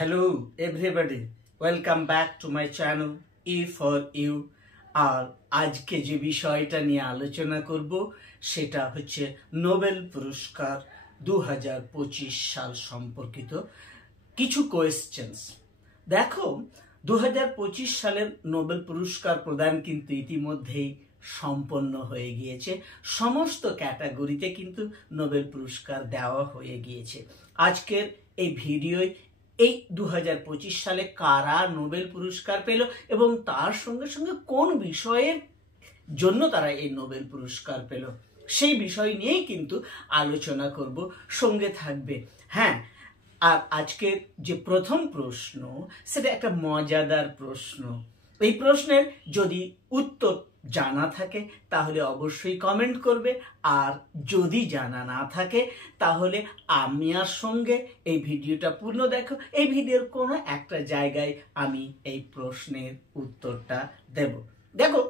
Hello everybody, welcome back to my channel E for You। আর আজকে যে বিষয়টা নিয়ে আলোচনা করব সেটা হচ্ছে নোবেল পুরস্কার 2025 সাল সম্পর্কিত কিছু কোয়েশ্চেন্স। দেখো 2025 সালের নোবেল পুরস্কার প্রদান কিন্তু ইতিমধ্যেই সম্পন্ন হয়ে গিয়েছে। সমস্ত ক্যাটাগরিতে কিন্তু নোবেল পুরস্কার দেওয়া হয়ে গিয়েছে। আজকের এই ভিডিওয় এই 2025 সালে কারা নোবেল পুরস্কার পেল এবং তার সঙ্গে সঙ্গে কোন বিষয়ের জন্য তারা এই নোবেল পুরস্কার পেল সেই বিষয় নিয়েই কিন্তু আলোচনা করব। সঙ্গে থাকবে হ্যাঁ। আর আজকের যে প্রথম প্রশ্ন সেটা একটা মজাদার প্রশ্ন। এই প্রশ্নের যদি উত্তর জানা থাকে তাহলে অবশ্যই কমেন্ট করবে, আর যদি জানা না থাকে তাহলে আমার সঙ্গে এই ভিডিওটা পূর্ণ দেখো। এই ভিডিওর কোনো একটা জায়গায় আমি এই প্রশ্নের উত্তরটা দেব। দেখো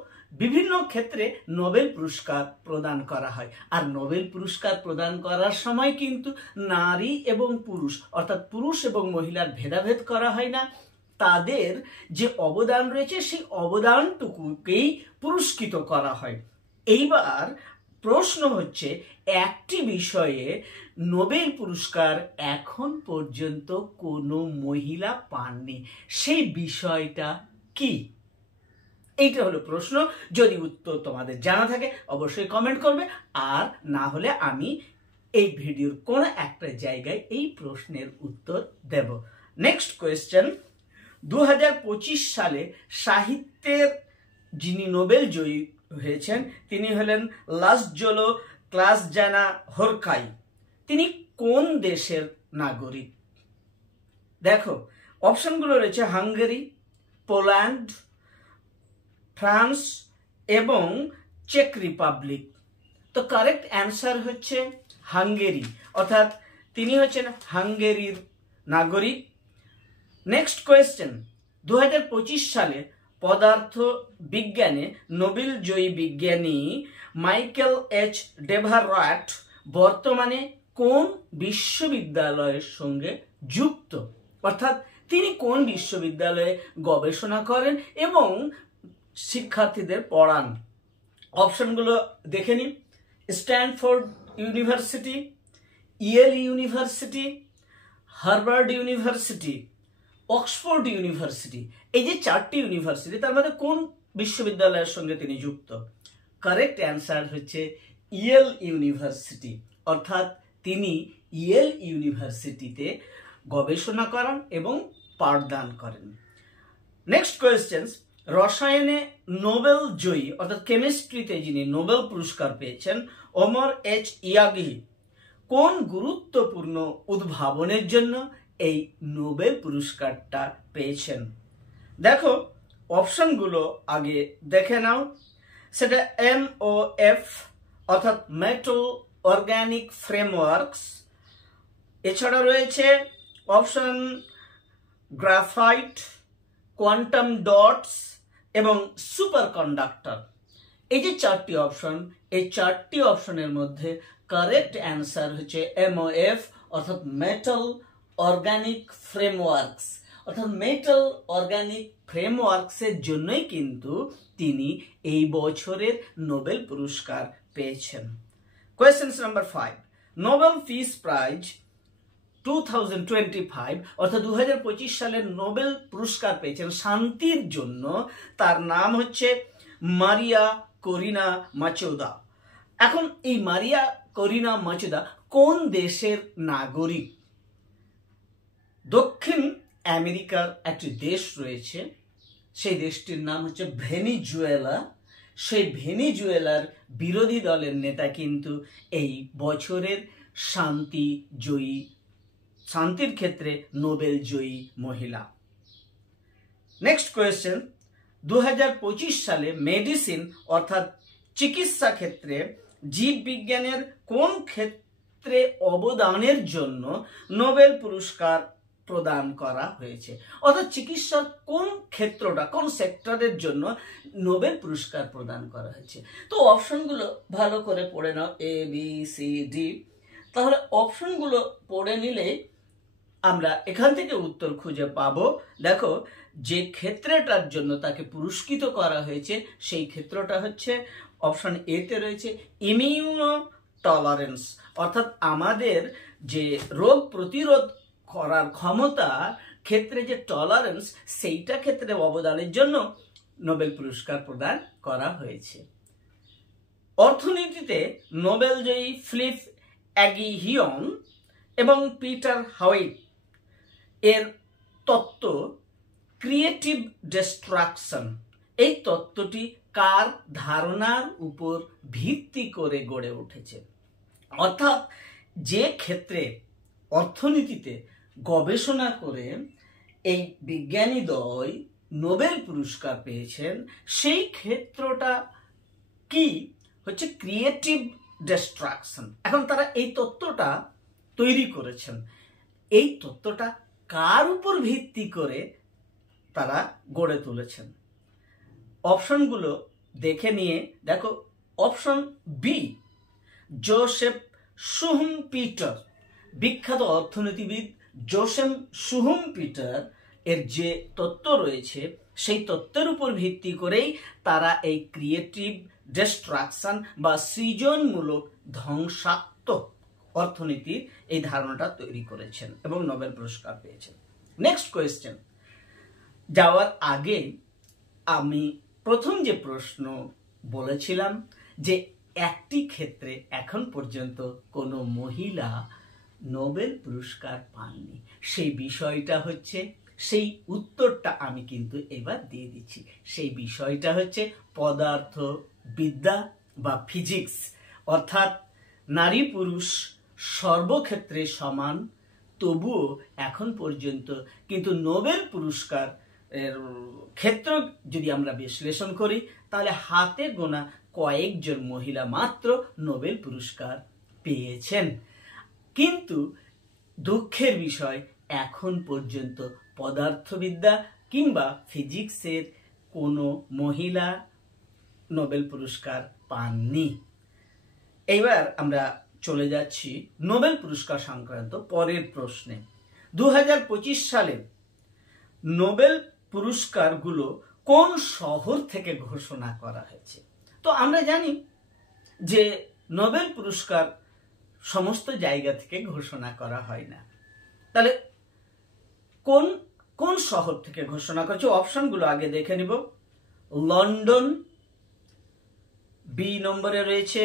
বিভিন্ন ক্ষেত্রে নোবেল পুরস্কার প্রদান করা হয়, আর নোবেল পুরস্কার প্রদান করার সময় কিন্তু নারী এবং পুরুষ অর্থাৎ পুরুষ এবং মহিলার ভেদাভেদ করা হয় না। তাদের যে অবদান রয়েছে সেই অবদানটুকুকেই পুরস্কৃত করা হয়। এইবার প্রশ্ন হচ্ছে, একটি বিষয়ে নোবেল পুরস্কার এখন পর্যন্ত কোনো মহিলা পাননি, সেই বিষয়টা কি? এইটা হলো প্রশ্ন। যদি উত্তর তোমাদের জানা থাকে অবশ্যই কমেন্ট করবে, আর না হলে আমি এই ভিডিওর কোনো একটা জায়গায় এই প্রশ্নের উত্তর দেব। নেক্সট কোয়েশ্চেন, 2025 সালে সাহিত্যের যিনি নোবেল জয়ী হয়েছেন তিনি হলেন লাসজলো ক্লাসজানা হোরকাই। তিনি কোন দেশের নাগরিক? দেখো অপশনগুলো রয়েছে হাঙ্গেরি, পোল্যান্ড, ফ্রান্স এবং চেক রিপাবলিক। তো কারেক্ট অ্যান্সার হচ্ছে হাঙ্গেরি, অর্থাৎ তিনি হচ্ছেন হাঙ্গেরির নাগরিক। নেক্সট কোয়েশ্চেন, 2025 সালে পদার্থ বিজ্ঞানে নোবেল জয়ী বিজ্ঞানী মাইকেল এইচ ডেভাররাট বর্তমানে কোন বিশ্ববিদ্যালয়ের সঙ্গে যুক্ত? অর্থাৎ তিনি কোন বিশ্ববিদ্যালয়ে গবেষণা করেন এবং শিক্ষার্থীদের পড়ান? অপশনগুলো দেখে নিন। Stanford university, Yale university, Harvard university, Oxford university. এই যে চারটি ইউনিভার্সিটি, তার মধ্যে কোন বিশ্ববিদ্যালয়ের সঙ্গে তিনি যুক্ত? কারেক্ট অ্যান্সার হচ্ছে ইয়েল ইউনিভার্সিটি, অর্থাৎ তিনি ইয়েল ইউনিভার্সিটিতে গবেষণা করেন এবং পাঠদান করেন। নেক্সট কোয়েশ্চেন, রসায়নে নোবেল জয়ী অর্থাৎ কেমিস্ট্রিতে যিনি নোবেল পুরস্কার পেয়েছেন ওমর এইচ ইয়াগি কোন গুরুত্বপূর্ণ উদ্ভাবনের জন্য এই নোবেল পুরস্কারটা পেয়েছেন? দেখো অপশনগুলো আগে দেখে নাও। সেটা MOF অর্থাৎ মেটাল অর্গানিক ফ্রেমওয়ার্কস, এছাড়া রয়েছে অপশন গ্রাফাইট, কোয়ান্টাম ডটস এবং সুপার কন্ডাক্টর। এই যে চারটি অপশন, এই চারটি অপশনের মধ্যে কারেক্ট অ্যান্সার হচ্ছে MOF অর্থাৎ মেটাল অর্গানিক ফ্রেমওয়ার্কস। অর্থাৎ মেটাল অর্গানিক ফ্রেমওয়ার্কসের জন্যই কিন্তু তিনি এই বছরের নোবেল পুরস্কার পেয়েছেন। Question number 5, Nobel peace prize 2025 অর্থাৎ 2025 সালের নোবেল পুরস্কার পেয়েছেন শান্তির জন্য, তার নাম হচ্ছে মারিয়া করিনা মাচোদা। এখন এই মারিয়া করিনা মাচোদা কোন দেশের নাগরিক? দক্ষিণ আমেরিকার একটি দেশ রয়েছে, সেই দেশটির নাম হচ্ছে ভেনিজুয়েলা। সেই ভেনিজুয়েলার বিরোধী দলের নেতা কিন্তু এই বছরের শান্তির ক্ষেত্রে নোবেল জয়ী মহিলা। নেক্সট কোয়েশ্চেন, 2025 সালে মেডিসিন অর্থাৎ চিকিৎসা ক্ষেত্রে জীববিজ্ঞানের কোন ক্ষেত্রে অবদানের জন্য নোবেল পুরস্কার প্রদান করা হয়েছে? অর্থাৎ চিকিৎসার কোন ক্ষেত্রটা, কোন সেক্টরের জন্য নোবেল পুরস্কার প্রদান করা হয়েছে? তো অপশনগুলো ভালো করে পড়ে নাও, A B C D। তাহলে অপশনগুলো পড়ে নিলে আমরা এখান থেকে উত্তর খুঁজে পাবো। দেখো, যে ক্ষেত্রটার জন্য তাকে পুরস্কৃত করা হয়েছে সেই ক্ষেত্রটা হচ্ছে অপশন এ তে রয়েছে ইমিউনো টলারেন্স, অর্থাৎ আমাদের যে রোগ প্রতিরোধ করার ক্ষমতা ক্ষেত্রে যে টলারেন্স, সেইটা ক্ষেত্রে অবদানের জন্য নোবেল পুরস্কার প্রদান করা হয়েছে। অর্থনীতিতে নোবেল জয়ী ফিলিপ অ্যাগিহিয়ন এবং পিটার হাউইট এর তত্ত্ব ক্রিয়েটিভ ডিস্ট্রাকশন, এই তত্ত্বটি কার ধারণার উপর ভিত্তি করে গড়ে উঠেছে? অর্থাৎ যে ক্ষেত্রে অর্থনীতিতে গবেষণা করে এই বিজ্ঞানীদ্বয় নোবেল পুরস্কার পেয়েছেন, সেই ক্ষেত্রটা কি হচ্ছে ক্রিয়েটিভ ডিস্ট্রাকশন। এখন তারা এই তত্ত্বটা তৈরি করেছেন, এই তত্ত্বটা কার উপর ভিত্তি করে তারা গড়ে তুলেছেন? অপশনগুলো দেখে নিয়ে দেখো, অপশন বি জোসেফ শুমপিটার, বিখ্যাত অর্থনীতিবিদ জোসেফ শুমপিটার এর যে তত্ত্ব রয়েছে সেই তত্ত্বের উপর ভিত্তি করেই তারা এই ক্রিয়েটিভ ডিস্ট্রাকশন বা সৃজনমূলক ধ্বংসাত্মক অর্থনীতির এই ধারণাটা তৈরি করেছেন এবং নোবেল পুরস্কার পেয়েছেন। নেক্সট কোয়েশ্চেন যাওয়ার আগে আমি প্রথম যে প্রশ্ন বলেছিলাম যে একটি ক্ষেত্রে এখন পর্যন্ত কোনো মহিলা নোবেল পুরস্কার পাননি, সেই বিষয়টা হচ্ছে, সেই উত্তরটা আমি কিন্তু এবার দিয়ে দিচ্ছি। সেই বিষয়টা হচ্ছে পদার্থবিদ্যা বা ফিজিক্স, অর্থাৎ নারী পুরুষ সর্বক্ষেত্রে সমান, তবুও এখন পর্যন্ত কিন্তু নোবেল পুরস্কার এর ক্ষেত্র যদি আমরা বিশ্লেষণ করি তাহলে হাতে গোনা কয়েকজন মহিলা মাত্র নোবেল পুরস্কার পেয়েছেন। কিন্তু দুঃখের বিষয়, এখন পর্যন্ত পদার্থবিদ্যা কিংবা ফিজিক্সের কোনো মহিলা নোবেল পুরস্কার পাননি। এইবার আমরা চলে যাচ্ছি নোবেল পুরস্কার সংক্রান্ত পরের প্রশ্নে। 2025 সালে নোবেল পুরস্কারগুলো কোন শহর থেকে ঘোষণা করা হয়েছে? তো আমরা জানি যে নোবেল পুরস্কার সমস্ত জায়গা থেকে ঘোষণা করা হয় না, তাহলে কোন কোন শহর থেকে ঘোষণা করেছে? অপশনগুলো আগে দেখে নিব। লন্ডন, বি নম্বরে রয়েছে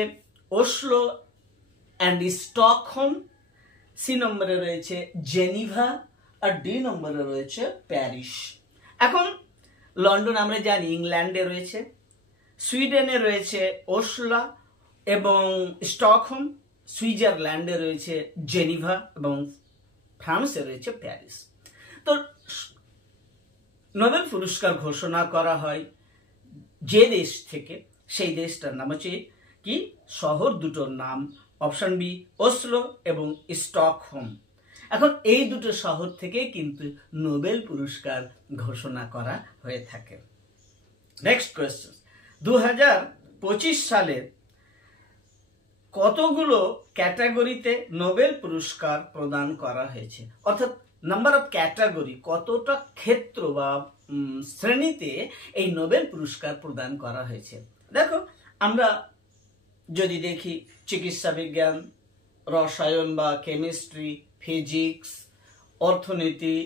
ওসলো অ্যান্ড স্টকহোম, সি নম্বরে রয়েছে জেনিভা, আর ডি নম্বরে রয়েছে প্যারিস। এখন লন্ডন আমরা জানি ইংল্যান্ডে রয়েছে, সুইডেনে রয়েছে ওসলো এবং স্টকহোম, সুইজারল্যান্ডে রয়েছে জেনিভা এবং ফ্রান্সে রয়েছে প্যারিস। তো নোবেল পুরস্কার ঘোষণা করা হয় যে দেশ থেকে, সেই দেশটার নাম হচ্ছে কি? শহর দুটোর নাম অপশন বি ওসলো এবং স্টকহোম। এখন এই দুটো শহর থেকে কিন্তু নোবেল পুরস্কার ঘোষণা করা হয়ে থাকে। নেক্সট কোয়েশ্চেন, 2025 সালে কতগুলো ক্যাটাগরিতে নোবেল পুরস্কার প্রদান করা হয়েছে? অর্থাৎ নাম্বার অফ ক্যাটাগরি, কতটা ক্ষেত্র বা শ্রেণীতে এই নোবেল পুরস্কার প্রদান করা হয়েছে। দেখো, আমরা যদি দেখি চিকিৎসা বিজ্ঞান, রসায়ন বা কেমিস্ট্রি, ফিজিক্স, অর্থনীতি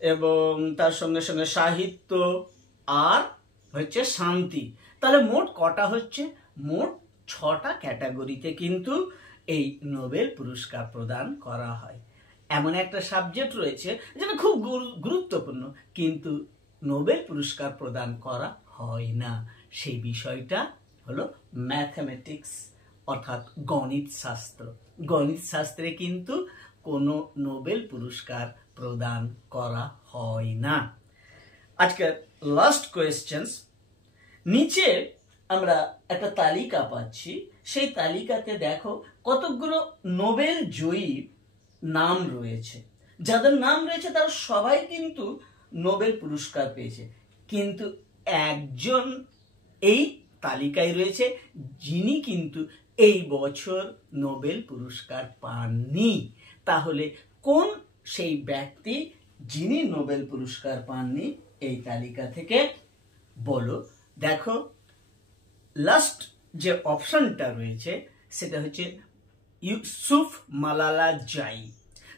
এবং তার সঙ্গে সঙ্গে সাহিত্য আর হচ্ছে শান্তি, তাহলে মোট কটা হচ্ছে? মোট 6টা ক্যাটাগরিতে কিন্তু এই নোবেল পুরস্কার প্রদান করা হয়। এমন একটা সাবজেক্ট রয়েছে যেটা খুব গুরুত্বপূর্ণ, কিন্তু নোবেল পুরস্কার প্রদান করা হয় না, সেই বিষয়টা হলো ম্যাথমেটিক্স অর্থাৎ গণিত শাস্ত্র। গণিত শাস্ত্রে কিন্তু কোনো নোবেল পুরস্কার প্রদান করা হয় না। আজকের লাস্ট কোয়েশ্চেন্স, নিচে আমরা একটা তালিকা পাচ্ছি, সেই তালিকাতে দেখো কতগুলো নোবেল জয়ী নাম রয়েছে। যাদের নাম রয়েছে তারা সবাই কিন্তু নোবেল পুরস্কার পেয়েছে, কিন্তু একজন এই তালিকায় রয়েছে যিনি কিন্তু এই বছর নোবেল পুরস্কার পাননি। তাহলে কোন সেই ব্যক্তি যিনি নোবেল পুরস্কার পাননি এই তালিকা থেকে বলো। দেখো লাস্ট যে অপশনটা রয়েছে সেটা হচ্ছে ইউসুফ মালালা জাই।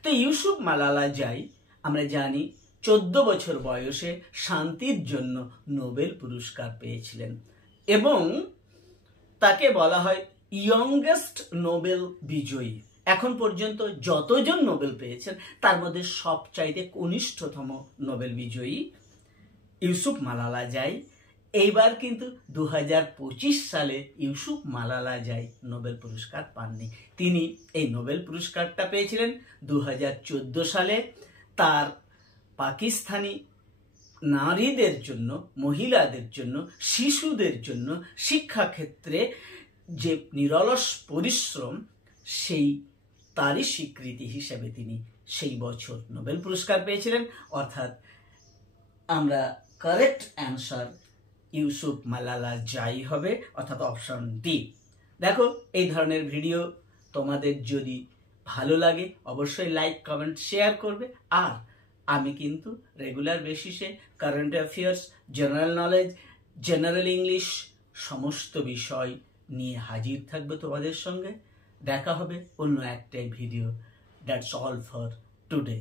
তো ইউসুফ মালালা জাই আমরা জানি 14 বছর বয়সে শান্তির জন্য নোবেল পুরস্কার পেয়েছিলেন এবং তাকে বলা হয় ইয়ংগেস্ট নোবেল বিজয়ী। এখন পর্যন্ত যতজন নোবেল পেয়েছেন তার মধ্যে সবচাইতে কনিষ্ঠতম নোবেল বিজয়ী ইউসুফ মালালা জাই। এইবার কিন্তু 2025 সালে ইউসুফ মালালা জাই নোবেল পুরস্কার পাননি। তিনি এই নোবেল পুরস্কারটা পেয়েছিলেন 2014 সালে তার পাকিস্তানি নারীদের জন্য, মহিলাদের জন্য, শিশুদের জন্য শিক্ষাক্ষেত্রে যে নিরলস পরিশ্রম সেই তারই স্বীকৃতি হিসেবে তিনি সেই বছর নোবেল পুরস্কার পেয়েছিলেন। অর্থাৎ আমরা কারেক্ট অ্যান্সার ইউসুফ মালালা জাই হবে, অর্থাৎ অপশন ডি। দেখো এই ধরনের ভিডিও তোমাদের যদি ভালো লাগে অবশ্যই লাইক, কমেন্ট, শেয়ার করবে। আর আমি কিন্তু রেগুলার বেসিসে current affairs, general knowledge, general English সমস্ত বিষয় নিয়ে হাজির থাকবে তোমাদের সঙ্গে। দেখা হবে অন্য একটা video. That's all for today.